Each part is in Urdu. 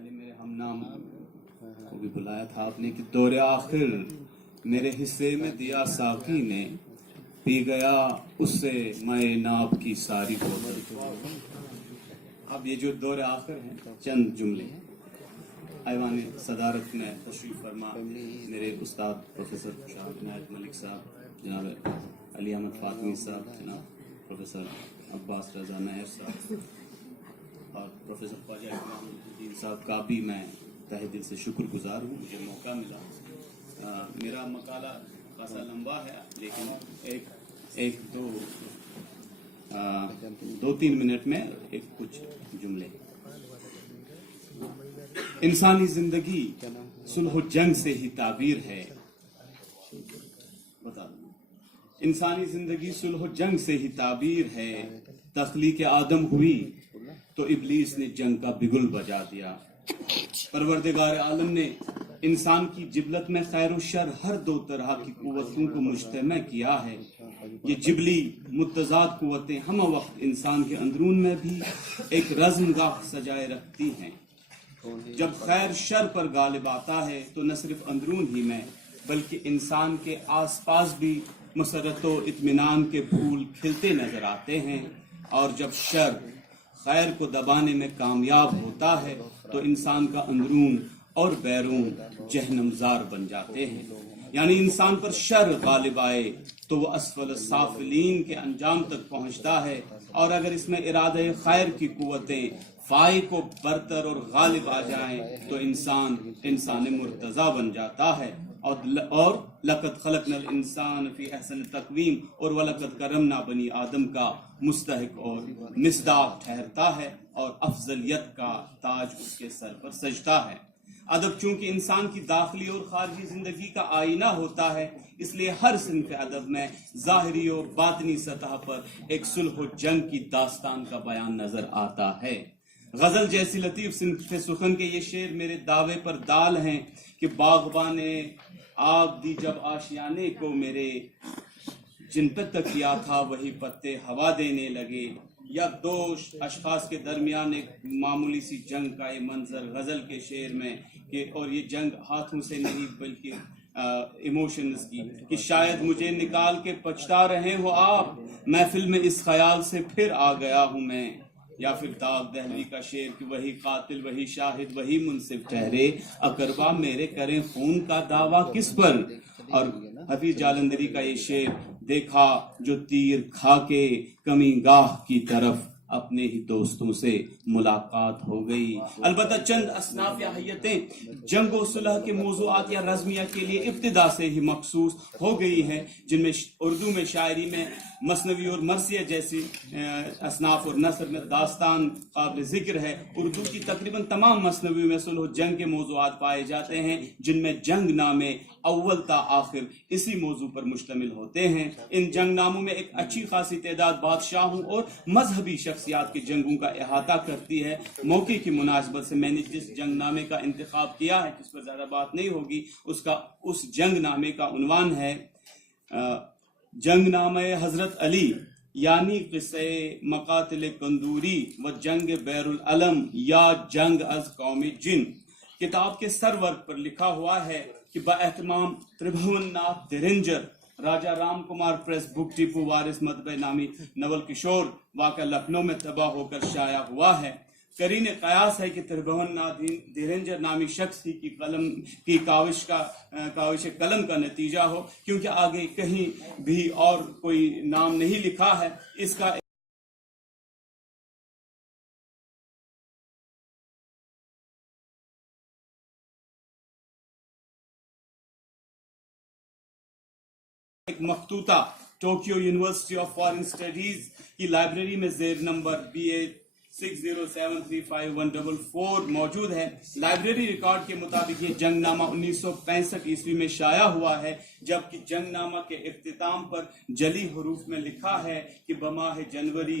پہلے میرے ہم نام کو بھی بلایا تھا آپ نے کہ دور آخر میرے حصے میں دیا ساقی نے، پی گیا اس سے میں ناب کی ساری بوتل۔ اب یہ جو دور آخر ہے، چند جملے ایوان صدارت میں تشریف فرما میرے استاد پروفیسر شاہد عنایت ملک صاحب، جناب علی احمد فاطمی صاحب، جناب پروفیسر عباس رضا نیر صاحب اور پروفیسر خواجہ اکرام الدین صاحب کا بھی میں تہہ دل سے شکر گزار ہوں، مجھے موقع ملا۔ میرا مقالہ خاصا لمبا ہے، لیکن ایک دو تین منٹ میں ایک کچھ جملے۔ انسانی زندگی صلح و جنگ سے ہی تعبیر ہے، بتا دوں، انسانی زندگی صلح و جنگ سے ہی تعبیر ہے، تخلیق آدم ہوئی تو ابلیس نے جنگ کا بگل بجا دیا۔ پروردگار عالم نے انسان کی جبلت میں خیر و شر ہر دو طرح کی قوتوں کو مجتمع کیا ہے۔ یہ جبلی متضاد قوتیں ہم وقت انسان کے اندرون میں بھی ایک رزم گاہ سجائے رکھتی ہیں۔ جب خیر شر پر غالب آتا ہے تو نہ صرف اندرون ہی میں بلکہ انسان کے آس پاس بھی مسرت و اطمینان کے پھول کھلتے نظر آتے ہیں، اور جب شر خیر کو دبانے میں کامیاب ہوتا ہے تو انسان کا اندرون اور بیرون جہنمزار بن جاتے ہیں۔ یعنی انسان پر شر غالب آئے تو وہ اسفل السافلین کے انجام تک پہنچتا ہے، اور اگر اس میں ارادہ خیر کی قوتیں فائق کو برتر اور غالب آ جائیں تو انسان مرتضی بن جاتا ہے، اور لقد خلقنا الانسان فی احسن تقویم اور ولقد کرمنا بنی آدم کا مستحق اور مصداق ٹھہرتا ہے، اور افضلیت کا تاج اس کے سر پر سجتا ہے۔ ادب چونکہ انسان کی داخلی اور خارجی زندگی کا آئینہ ہوتا ہے، اس لیے ہر صنف ادب میں ظاہری اور باطنی سطح پر ایک صلح و جنگ کی داستان کا بیان نظر آتا ہے۔ غزل جیسی لطیف صنف سخن کے یہ شعر میرے دعوے پر دال ہیں کہ باغبان نے آگ دی جب آشیانے کو میرے، جن پہ تکیا تھا وہی پتے ہوا دینے لگے۔ یا دو اشخاص کے درمیان ایک معمولی سی جنگ کا یہ منظر غزل کے شعر میں، اور یہ جنگ ہاتھوں سے نہیں بلکہ ایموشنز کی، کہ شاید مجھے نکال کے پچھتا رہے ہو آپ، محفل میں اس خیال سے پھر آ گیا ہوں میں۔ یا پھر داغ دہلوی کا شعر کہ وہی قاتل وہی شاہد وہی منصف ٹھہرے، اقربا میرے کریں خون کا دعویٰ کس پر۔ اور حفیظ جالندھری کا یہ شعر، دیکھا جو تیر کھا کے کمی گاہ کی طرف اپنے ہی دوستوں سے ملاقات ہو گئی۔ البتہ چند اصناف یا حیتیں جنگ و صلح کے موضوعات یا رزمیہ کے لیے ابتدا سے ہی مخصوص ہو گئی ہیں، جن میں اردو میں شاعری میں مثنوی اور مرثیہ جیسی اصناف اور نثر میں داستان قابل ذکر ہے۔ اردو کی تقریباً تمام مثنوی میں صلح و جنگ کے موضوعات پائے جاتے ہیں، جن میں جنگ نامے اول تا آخر اسی موضوع پر مشتمل ہوتے ہیں۔ ان جنگ ناموں میں ایک اچھی خاصی تعداد بادشاہوں اور مذہبی شخصیات کے جنگوں کا احاطہ کرتی ہے۔ موقع کی مناسبت سے میں نے جس جنگ نامے کا انتخاب کیا ہے، جس پر زیادہ بات نہیں ہوگی، اس جنگ نامے کا عنوان ہے جنگ نامہ حضرت علی، یعنی قصے مقاتل کندوری و جنگ بیر العلم یا جنگ از قوم جن۔ کتاب کے سرورق پر لکھا ہوا ہے کہ باہتمام تربھون ناتھ دھرنجر، راجہ رام کمار پریس بک ٹیپو وارث مطبع نامی نول کشور، واقع لکھنؤ میں طبع ہو کر شائع ہوا ہے۔ قرین قیاس ہے کہ تربھون ناتھ دھرنجر نامی شخص ہی کی کاوش قلم کا نتیجہ ہو، کیونکہ آگے کہیں بھی اور کوئی نام نہیں لکھا ہے۔ اس کا ایک مخطوطہ Tokyo University of Foreign Studies کی لائبریری میں زیر نمبر BA 60735144 موجود ہے۔ لائبریری ریکارڈ کے مطابق یہ جنگ نامہ 1965 عیسوی میں شائع ہوا ہے، جبکہ جنگ نامہ کے اختتام پر جلی حروف میں لکھا ہے کہ بماہ جنوری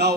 9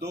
2